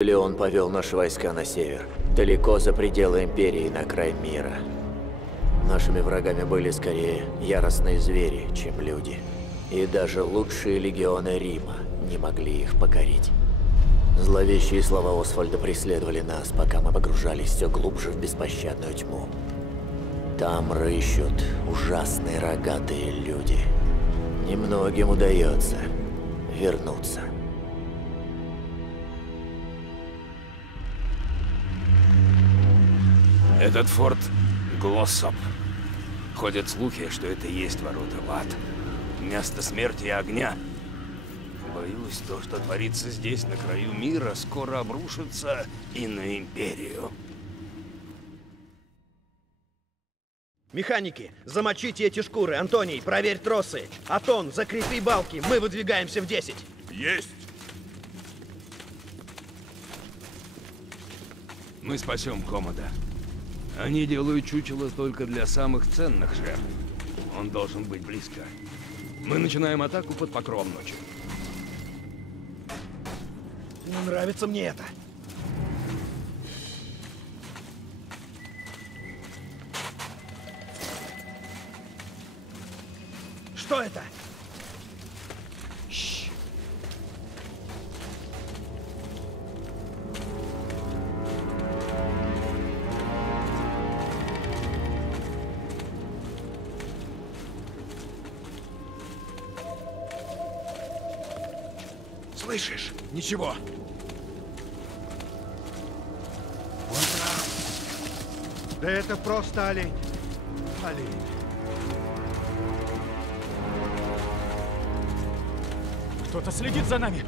Леон повел наши войска на север, далеко за пределы Империи, на край мира. Нашими врагами были скорее яростные звери, чем люди. И даже лучшие легионы Рима не могли их покорить. Зловещие слова Освальда преследовали нас, пока мы погружались все глубже в беспощадную тьму. Там рыщут ужасные рогатые люди. Немногим удается вернуться. Этот форт Глоссоп. Ходят слухи, что это и есть ворота в ад. Место смерти и огня. Боюсь, то, что творится здесь, на краю мира, скоро обрушится и на Империю. Механики, замочите эти шкуры. Антоний, проверь тросы. Атон, закрепи балки. Мы выдвигаемся в 10. Есть! Мы спасем Комода. Они делают чучело только для самых ценных жертв. Он должен быть близко. Мы начинаем атаку под покровом ночи. Не нравится мне это. Что это? Shh. Слышишь? Ничего. Он прав. Да это просто олень. Олень. Кто-то следит за нами.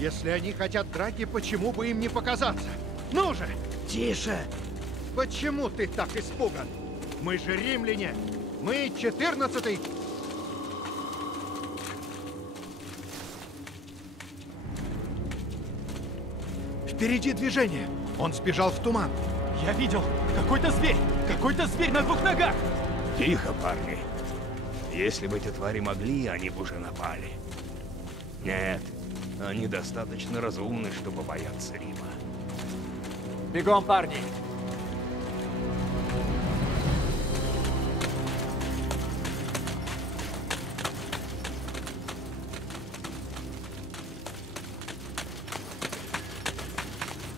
Если они хотят драки, почему бы им не показаться? Ну же! Тише! Почему ты так испуган? Мы же римляне! Мы 14-й! Впереди движение! Он сбежал в туман! Я видел! Какой-то зверь! Какой-то зверь на двух ногах! Тихо, парни. Если бы эти твари могли, они бы уже напали. Нет, они достаточно разумны, чтобы бояться Рима. Бегом, парни!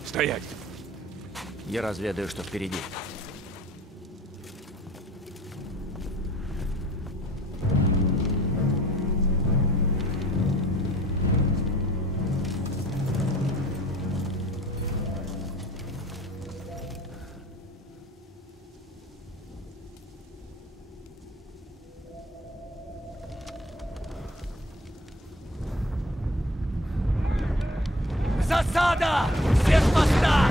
Стоять! Я разведаю, что впереди. Засада! Всех моста!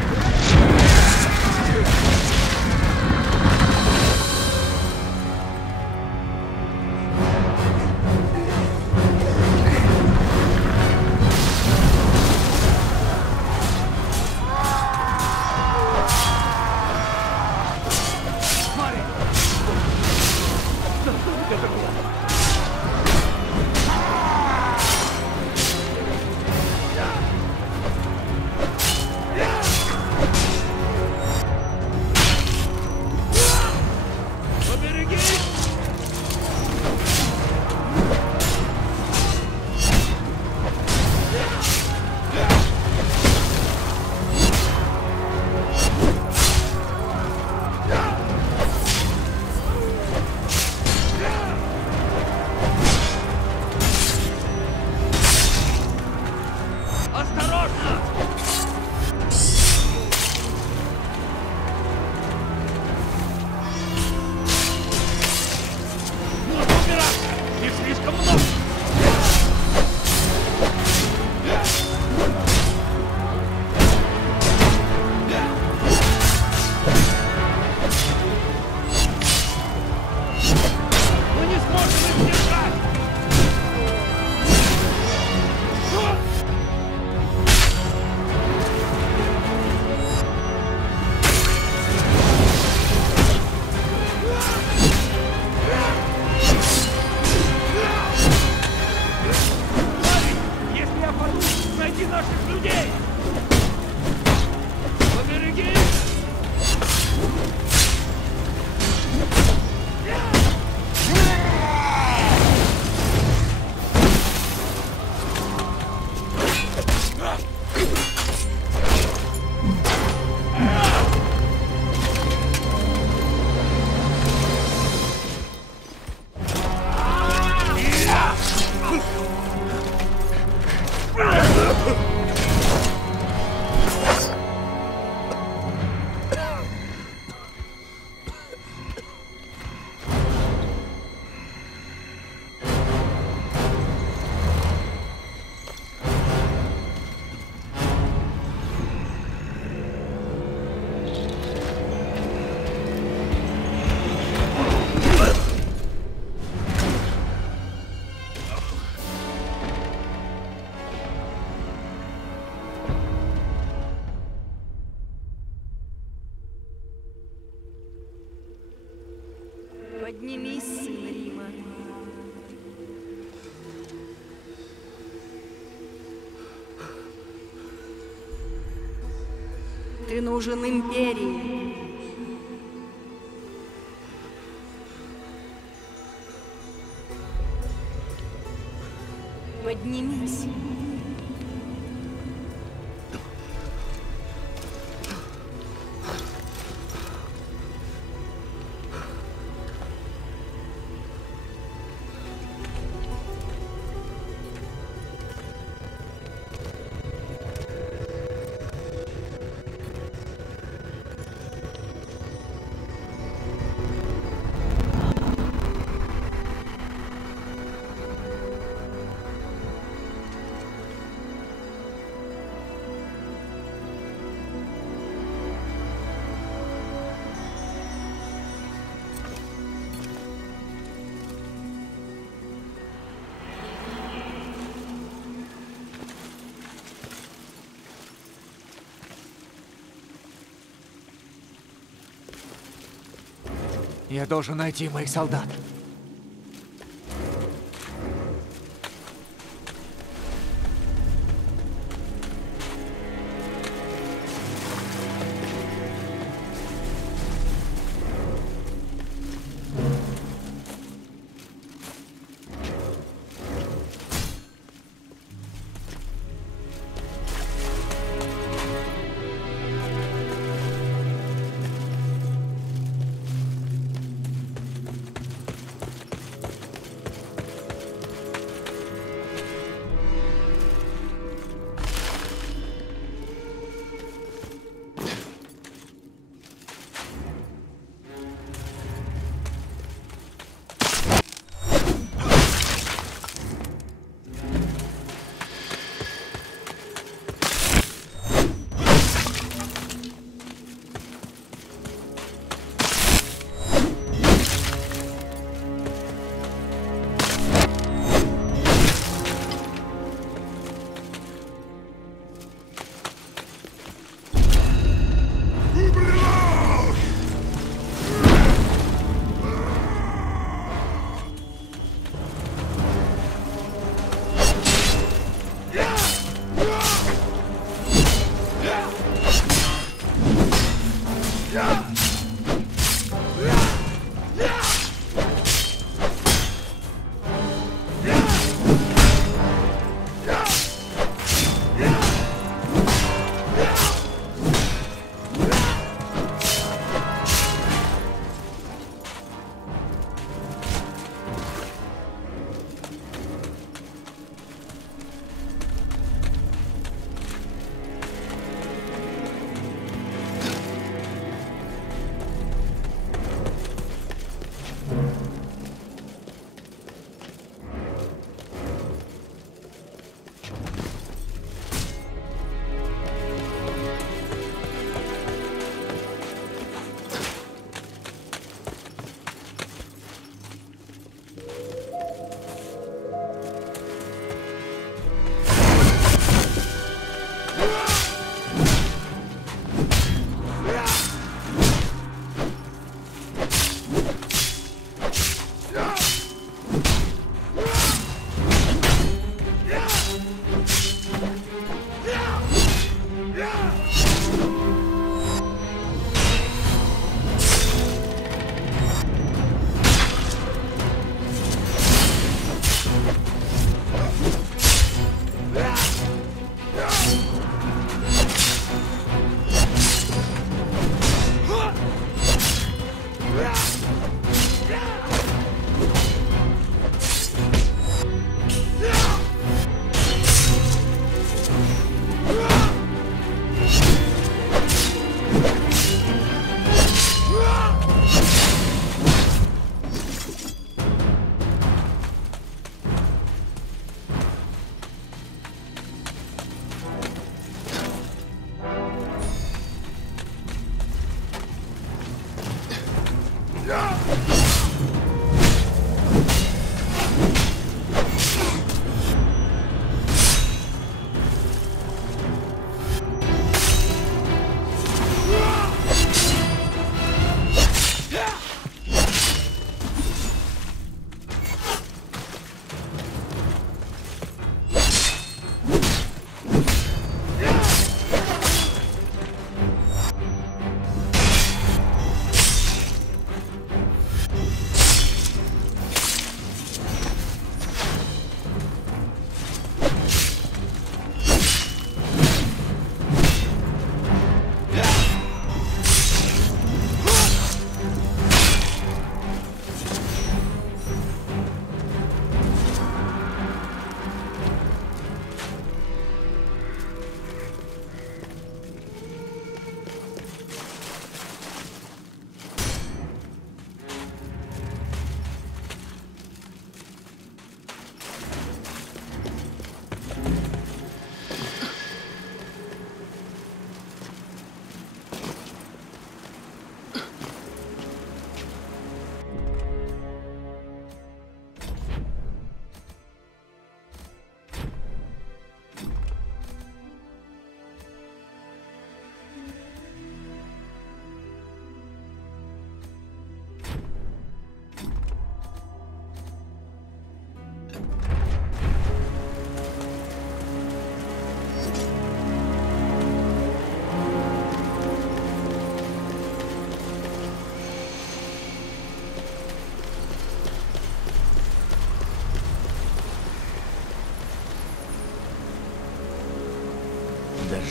Ты нужен Империи. Поднимись. Я должен найти моих солдат.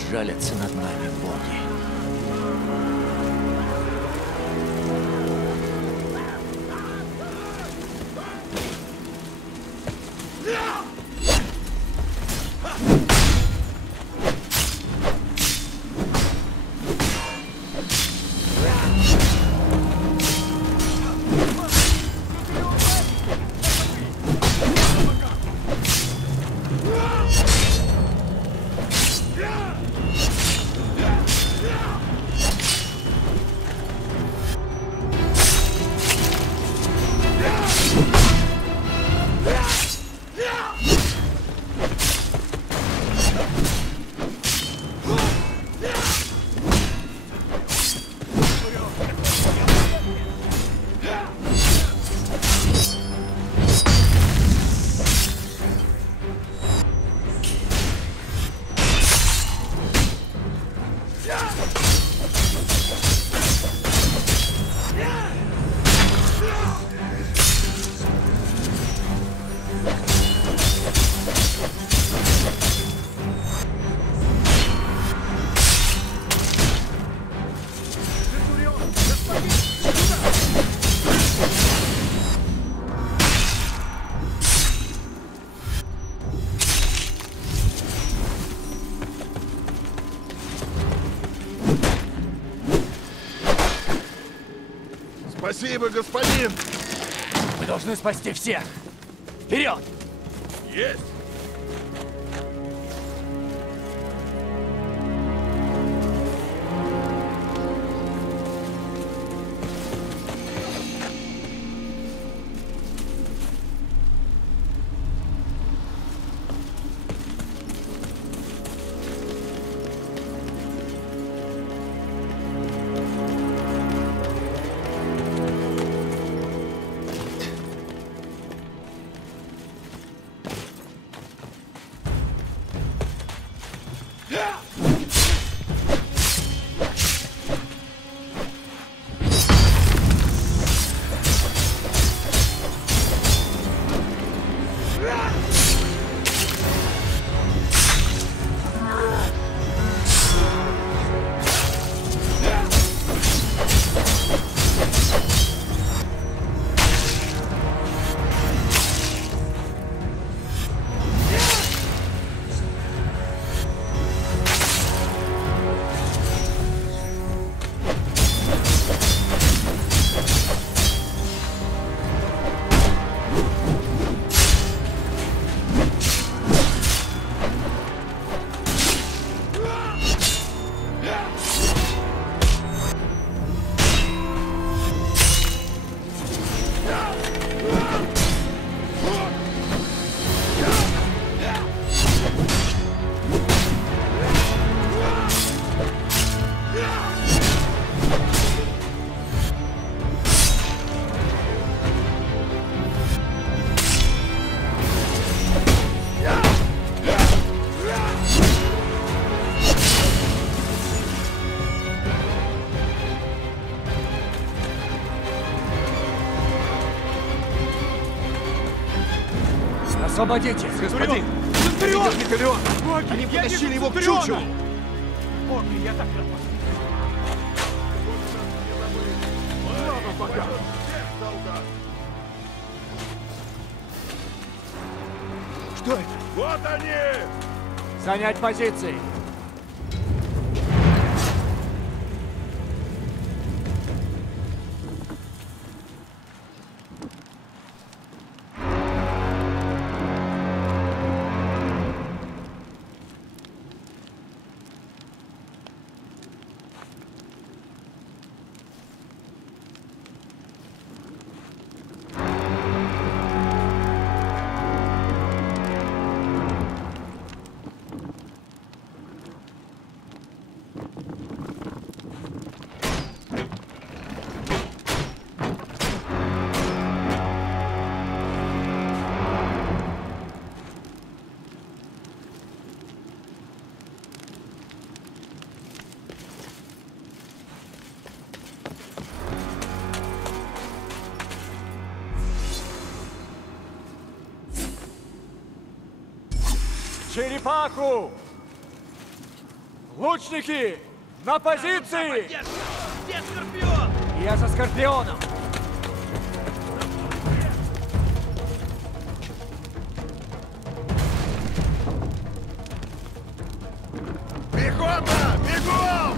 сжалятся над нами боги. Спасибо, господин! Мы должны спасти всех! Вперед! Есть! Освободите! Господин! Центурион! Николеон! Боги! Они Я потащили вижу его к Центуриона! чучелу! Боги, я так рад вас видеть! Слава богам! Что это? Вот они! Занять позиции! Черепаху! Лучники! На позиции! Где Скорпион? Я за Скорпионом! Пехота! Бегом!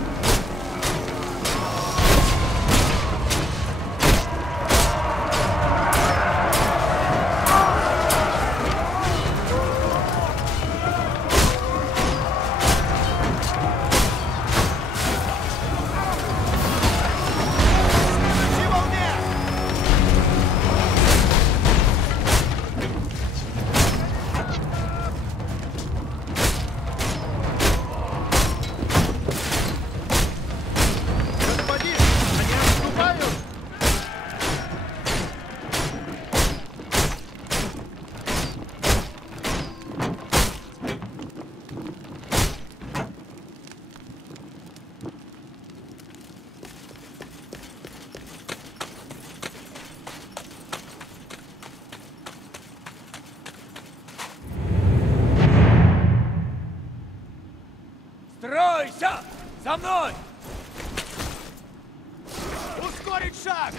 Стройся! За мной! Ускорить шаг!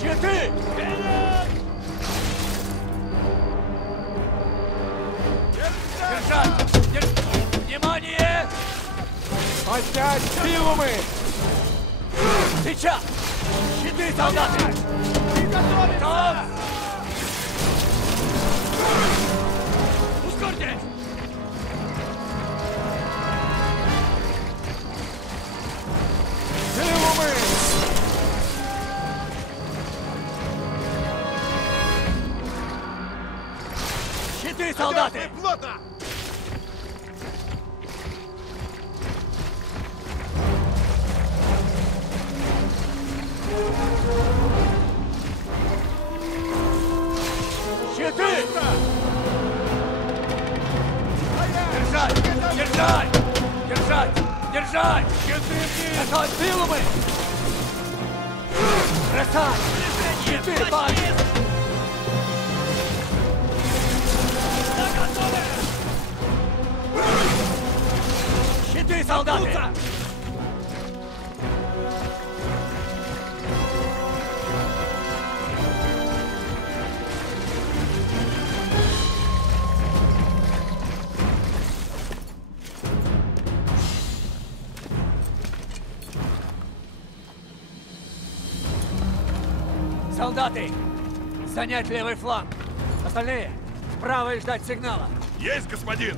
Щиты! Держать! Внимание! Поднять силумы! Сейчас! Щиты, солдаты! Готов! Ускорьтесь! Силумы! Щиты, солдаты! Плотно! Щиты! Держать! Держать! Держать! Держать! Щиты! Готовь силумы! Бросать! Щиты, парни! Щиты, солдаты! Солдаты! Занять левый фланг! Остальные вправо и ждать сигнала! Есть, господин!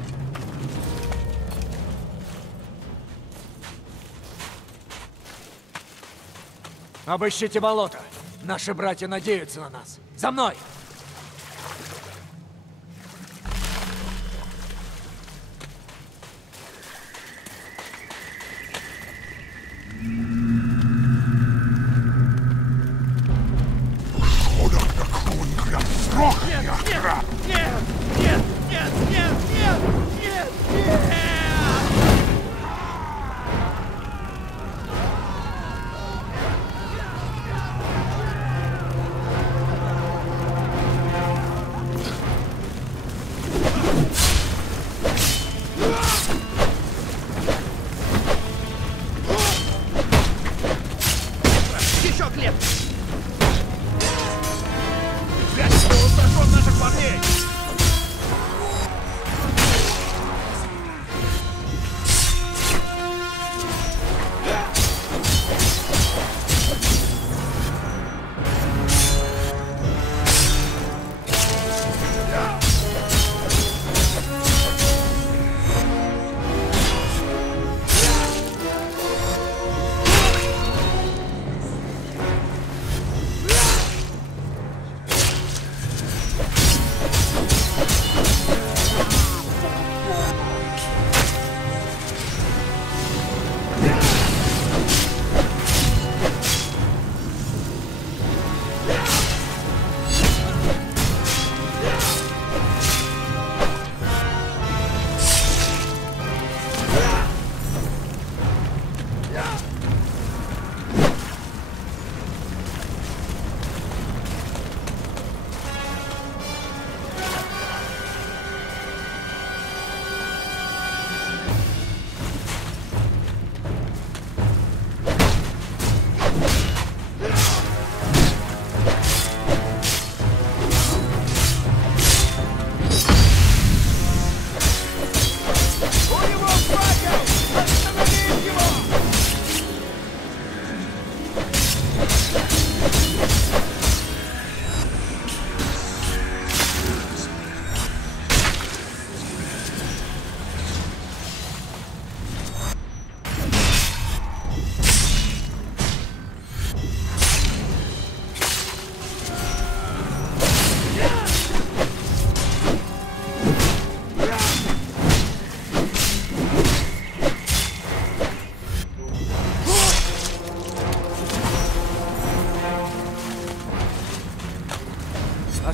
Обыщите болото! Наши братья надеются на нас! За мной!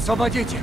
Освободить их!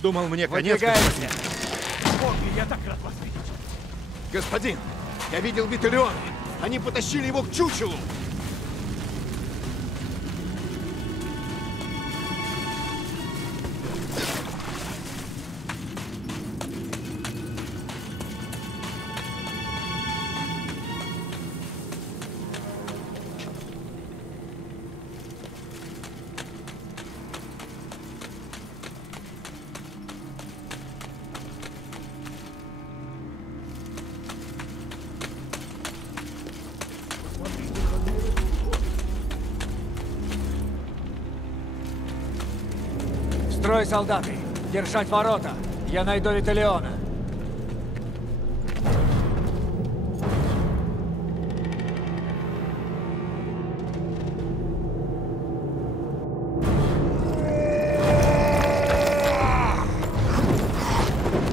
Думал, мне конец. Выдвигаемся! Боги, я так рад вас видеть. Господин, я видел Виталионы. Они потащили его к чучелу. Строй, солдаты! Держать ворота! Я найду Виталиона!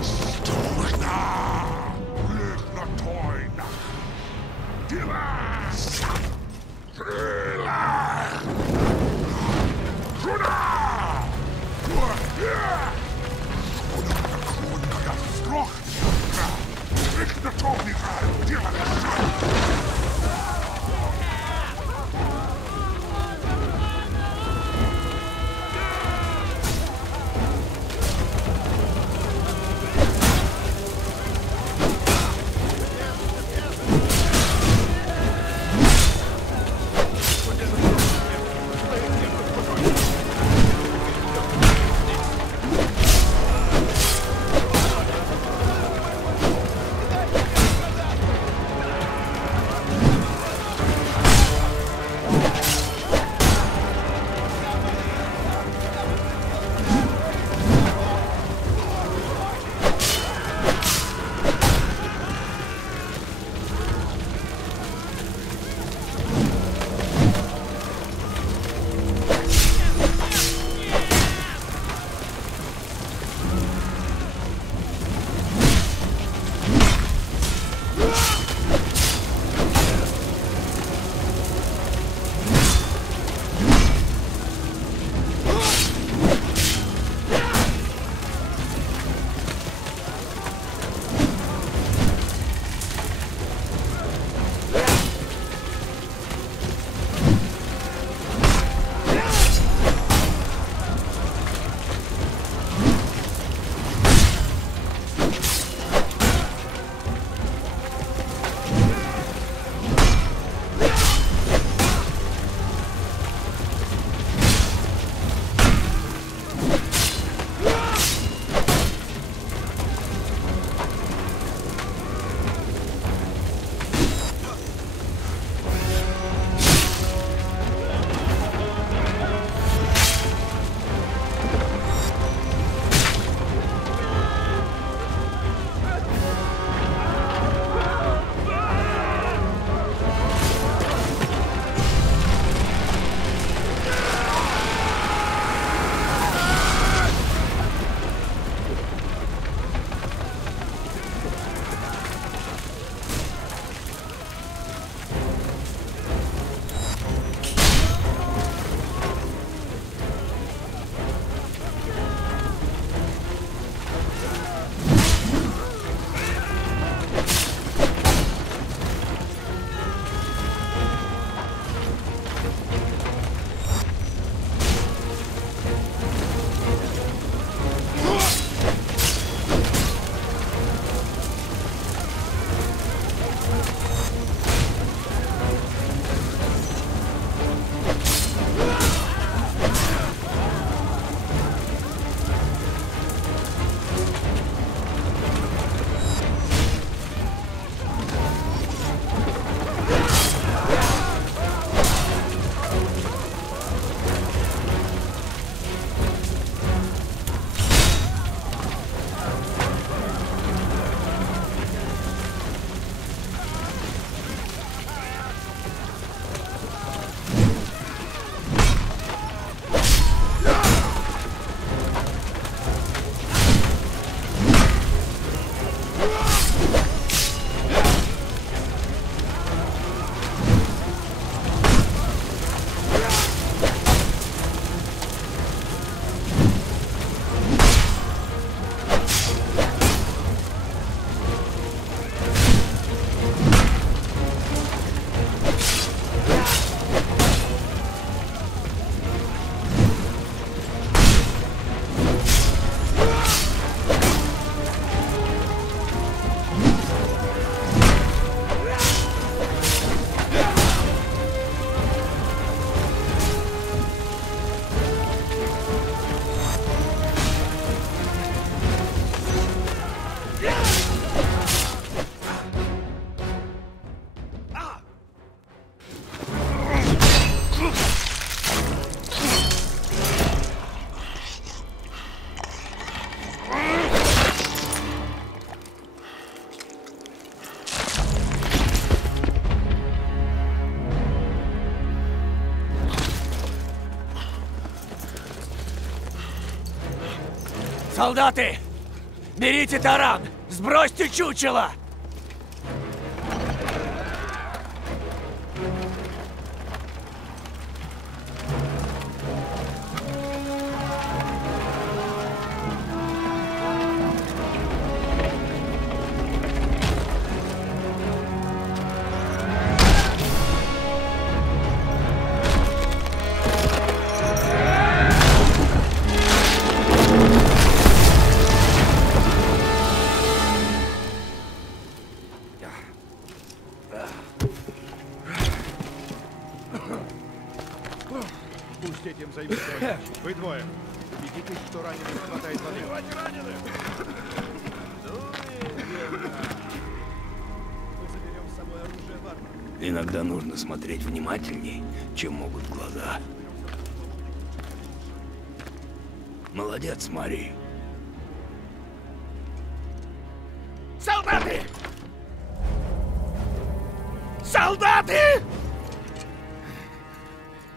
Строй! Солдаты! Берите таран! Сбросьте чучело! Пусть этим займется. Вы двое. Убедитесь, что раненым хватает воды. Мы заберем с собой оружие варваров. Иногда нужно смотреть внимательней, чем могут глаза. Молодец, Мари. Солдаты! Солдаты!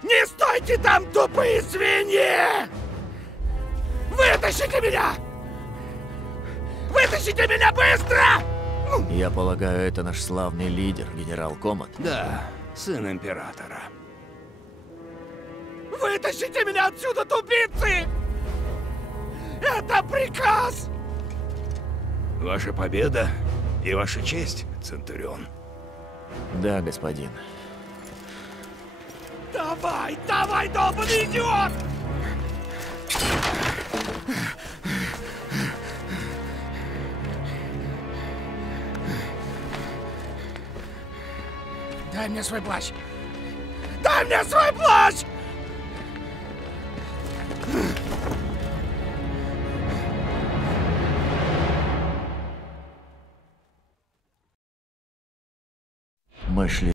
Не стойте там, тупые свиньи! Вытащите меня! Вытащите меня быстро! Я полагаю, это наш славный лидер, генерал Комат. Да, сын императора. Вытащите меня отсюда, тупицы! Это приказ! Ваша победа и ваша честь, Центурион. Да, господин. Давай, давай, долбаный идиот! Дай мне свой плащ! Дай мне свой плащ! Мы шли